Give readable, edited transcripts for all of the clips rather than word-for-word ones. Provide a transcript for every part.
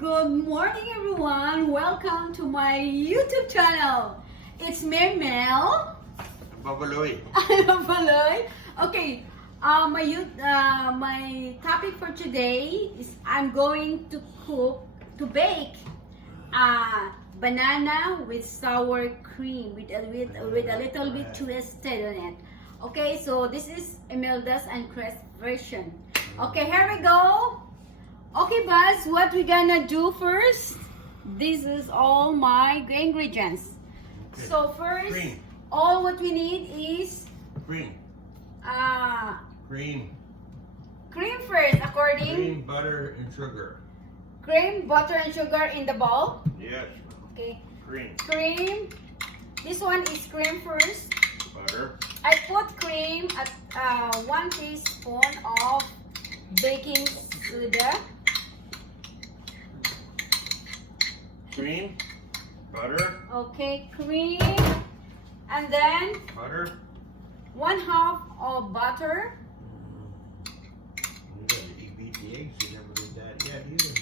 good morning everyone. Welcome to my YouTube channel. It's me, Mel. Babaloy. Babaloy. Okay, my topic for today is I'm going to bake banana with sour cream with a little bit twisted on it. Okay, so this is Imelda's and Chris version. Okay, here we go. Okay, Buzz, what we gonna do first? This is all my ingredients. Okay. So first, Cream. all what we need is Cream. Cream. cream first, according Cream, butter, and sugar. cream, butter, and sugar in the bowl. Yes. Okay, Cream. cream. This one is cream first. Butter. I put cream at 1 teaspoon of baking soda. Cream. Butter. Okay, cream, and then Butter. 1/2 of butter. You gotta beat the eggs. You never did that yet either.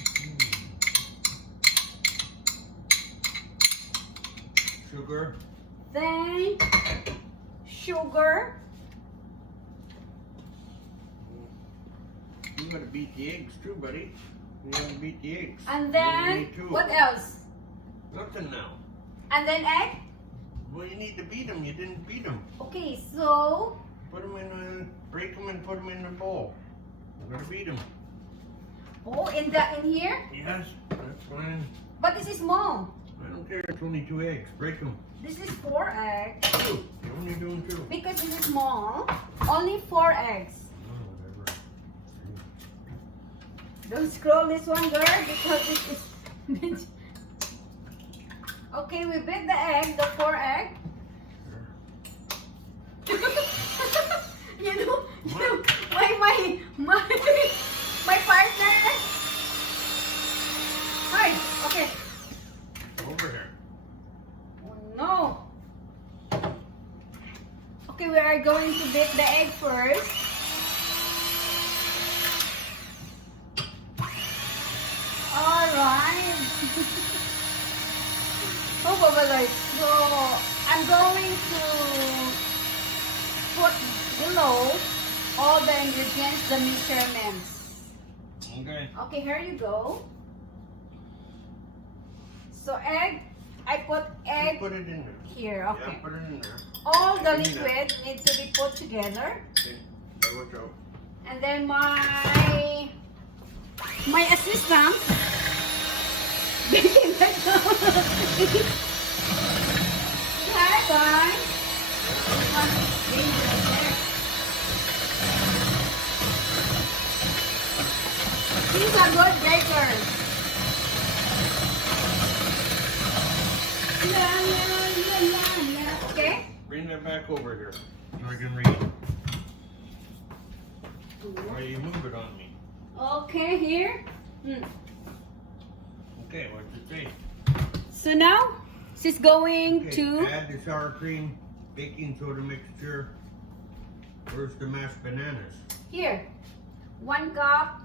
Sugar. Then sugar. You gotta beat the eggs too, buddy. You gotta beat the eggs. And You then need two. what else? Nothing now. And then egg. Well, you need to beat them. You didn't beat them. Okay, so Put them in, break them and put them in the bowl. We're gonna beat them. in here. Yes, that's fine. But this is small. I don't care. It's only 2 eggs. Break them. This is 4 eggs 2. You're only doing 2. because this is small. Only 4 eggs. Oh, whatever. Don't scroll this one, girl, because this is. Okay, we beat the egg, the 4 egg. you know, my partner. Hi. Okay. Over here. Oh no. Okay, we are going to beat the egg first. Alright. Oh, Babalay. So, I'm going to put below all the ingredients, the measurements. Okay. Okay, here you go. So, egg, I put egg Put it in there. here. Okay. Yeah, put it in there. All the In there. liquid needs to be put together. Okay. There we go. And then my assistant baking that Hi guys. He's a good baker. Okay? Bring that back over here so I can read. Why you move it on me? Okay, here. Okay, what's it say? So now she's going Okay, to add the sour cream, baking soda mixture. Where's the mashed bananas? here 1 cup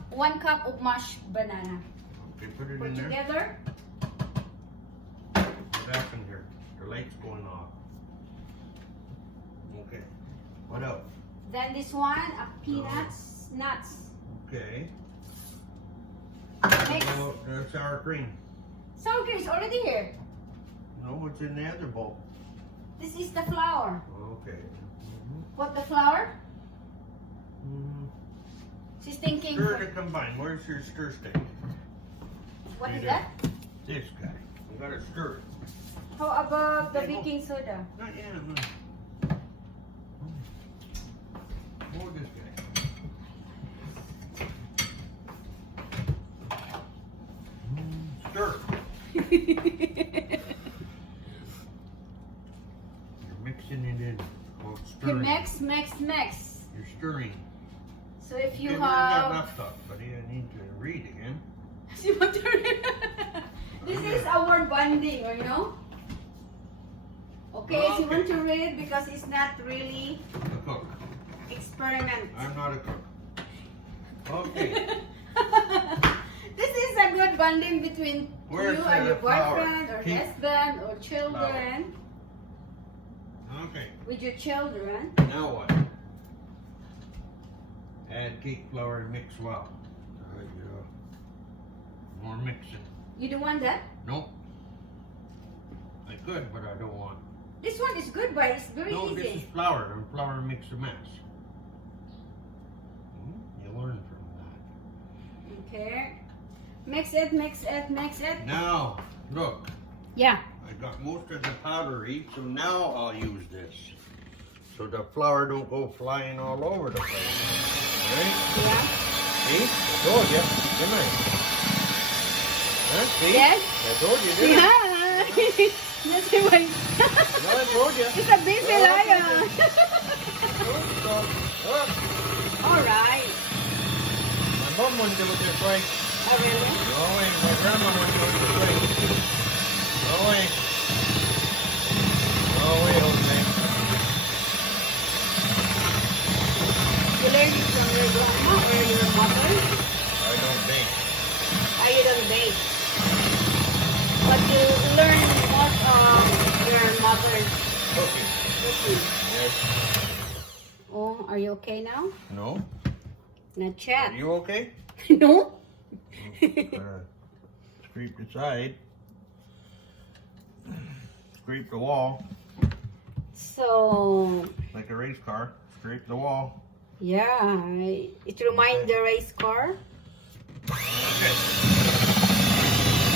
of mashed banana. Okay, put it Put in there. together. What happened here? The light's going off. Okay. What else? Then this one, peanuts, nuts. Okay. Mix. Well, the sour cream. Sour cream is already here. No, what's in the other bowl? This is the flour. Okay. Put the flour. Mm-hmm. She's thinking. Stir to combine. Where's your stir stick? What is Right that? there. This guy. You gotta stir it. How about the Okay, baking soda? Not yet. No. More this guy. Stir. You're mixing it in. Called Okay, stirring. mix. You're stirring. So if you Okay, where's that have. left off, buddy? I need to read again. She want to read. This is our bonding, you know? Okay, she want to read because it's not really A cook. experiment. I'm not a cook. Okay. This is a good have bonding between Where's you and the your flour? boyfriend or Keep- husband or children. Okay. With your children. Now what? Add cake flour and mix well. More mixing. You don't want that? Nope. I could, but I don't want. This one is good, but it's very No, this is easy. flour, and flour makes a mess. You learn from that. Okay. Mix it, mix it, mix it. Now, look. Yeah. I got most of the powdery, so now I'll use this. So the flour don't go flying all over the place. Right? Yeah. See? I told you. Didn't I? Huh? See? Yes. I told you, didn't I? Yeah. That's the way. No, I told you. It's a baby lion. Look. All right. My mom wouldn't do it this way. Oh, really? No way. My grandma wouldn't do it this way. No way. No way, Jose. You learned it from your grandma or your mother? I don't bake. Or you don't bake? But you learn what your mother's Cooking. cooking. Yes. Oh, are you okay now? No? Not Are yet. you okay? No? Scrape the side. Scrape the wall. So, Like a race car. Scrape the wall. yeah, it reminds the race car. Okay.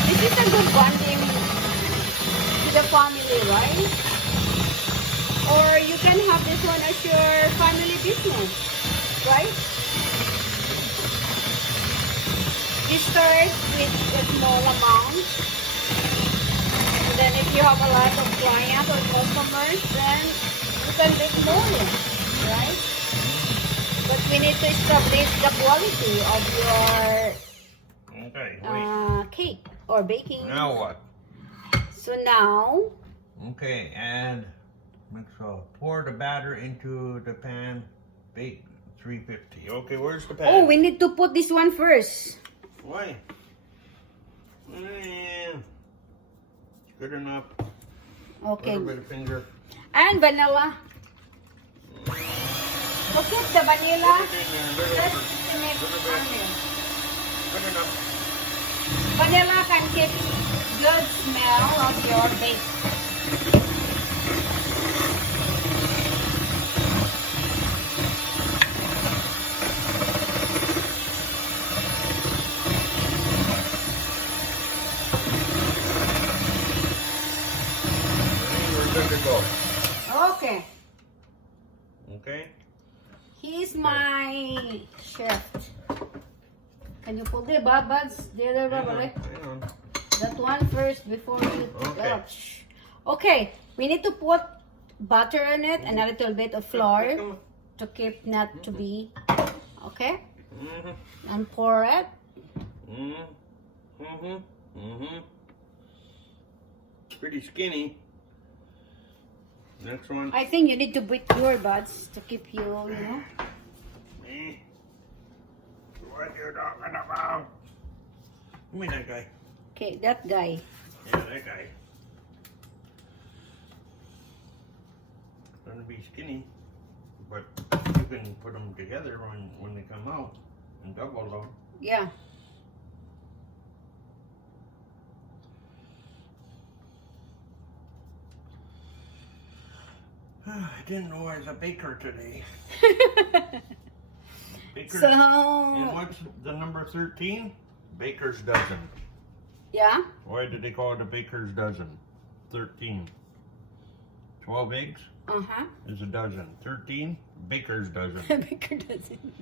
This is a good bonding to the family, right? Or you can have this one as your family business, right? You start with a small amount. And then if you have a lot of clients or customers, then you can make more, right? But we need to establish the quality of your Okay, wait. cake or baking. Now what? So now, Okay, and mix pour the batter into the pan. Bake 350. Okay, where's the pan? oh, we need to put this one first. Why? Yeah. Good enough. Okay. Little bit of finger. And vanilla. So put the vanilla. Let's make caramel. Good enough. Vanilla can keep good smell of your bake. We're good to go. Okay. Okay. He's my chef. Can you pull the buds? The other Hang bubble, on, right? hang on. That one first before you. Okay. Okay. We need to put butter in it and a little bit of flour Come on. to keep not to be. Okay. Mhm. And pour it. Mhm. Mhm. Mhm. Pretty skinny. Next one. I think you need to beat your buds to keep you, you know. Me. What you talking about? Give me that guy. Okay, that guy. Yeah, that guy. Gonna be skinny, but you can put them together when they come out and double them. Yeah. I didn't know I was a baker today. Baker's, So, and what's the number 13? Baker's dozen. yeah. Why did they call it a baker's dozen? 13. 12 eggs Uh-huh. is a dozen. 13, baker's dozen. Baker doesn't.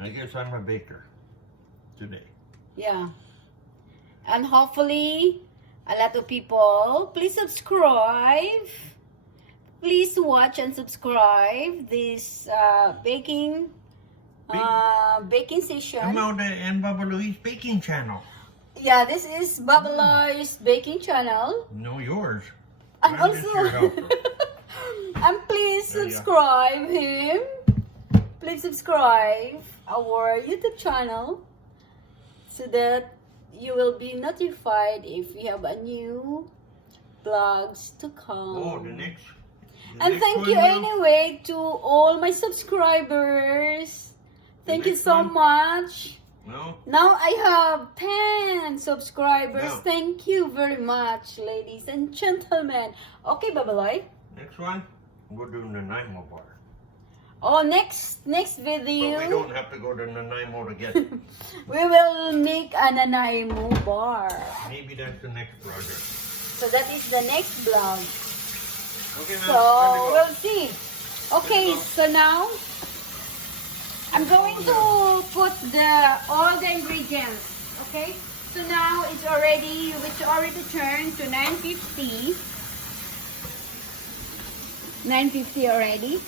I guess I'm a baker today. Yeah. And hopefully, a lot of people, please subscribe. Please watch and subscribe this baking session. Come out and Baba Louise baking channel. Yeah, this is Babaloy's baking channel. No, yours. And I'm just your also, helper. and please There you go. subscribe him. Please subscribe our YouTube channel so that you will be notified if we have a new vlogs to come. Oh, the next. And thank you anyway to all my subscribers. Thank you next so one? much. No? Now I have 10 subscribers. No. Thank you very much, ladies and gentlemen. Okay, Babaloy. Next one, we'll do Nanaimo bar. Oh, next But video, we don't have to go to Nanaimo to get it. we will make a Nanaimo bar. Maybe that's the next project. So that is the next vlog. Okay, man. So Let me go. we'll see. Okay, so now I'm going to put all the ingredients. Okay, so now it's already turned to 9:50. 9:50 already.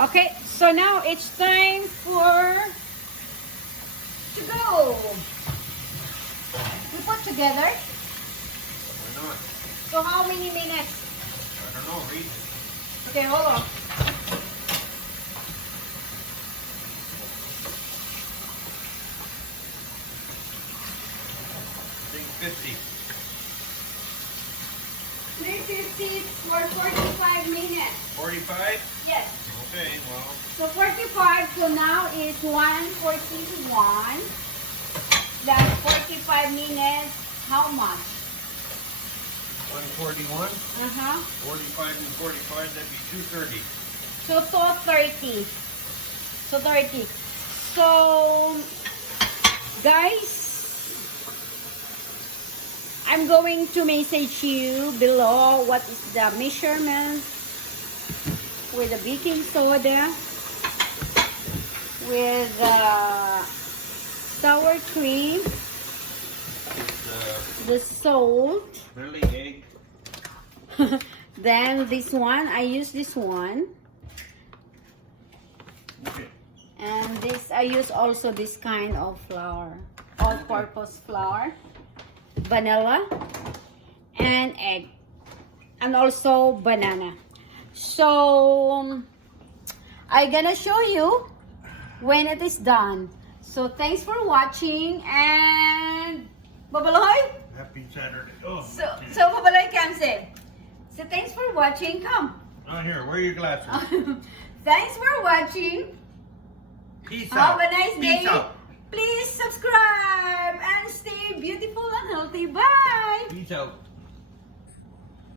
Okay, so now it's time to go. We put together. Why not? So how many minutes? I don't know. Read it. Okay, hold on. Think 50. 3:50 for 45 minutes. 45? Yes. Okay, well, So 45, so now is 1:41. That's 45 minutes. How much? 141. Uh-huh. 45 and 45, that'd be 230. So 30. So 30. So, guys, I'm going to message you below what is the measurement with the baking soda, with sour cream, the salt. Belly egg. Then this one, I use this one. Okay. And this, I use also this kind of flour, all-purpose flour, vanilla, and egg, and also banana. So, I'm gonna show you when it is done. So, thanks for watching, and Babaloy. Happy Saturday. Oh, So Babaloy can say. So, thanks for watching. Come. oh, here, where are your glasses? Thanks for watching. Peace Have out. a nice day. Peace out. Please subscribe and stay beautiful and healthy. Bye. Peace out.